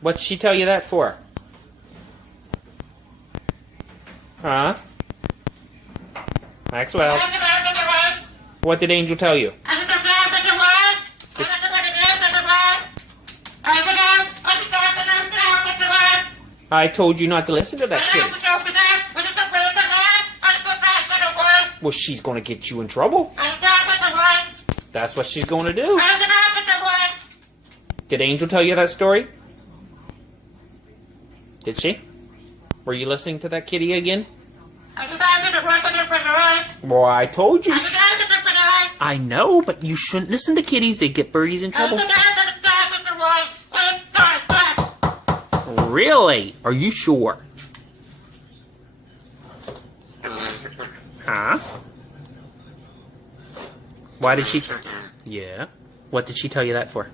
What'd she tell you that for? Huh? Maxwell. What did Angel tell you? I told you not to listen to that kid. Well, she's going to get you in trouble. That's what she's going to do. Did Angel tell you that story? Did she? Were you listening to that kitty again? Well, I told you. I know, but you shouldn't listen to kitties. They get birdies in trouble. Really? Are you sure? Huh? Why did she... Yeah? What did she tell you that for?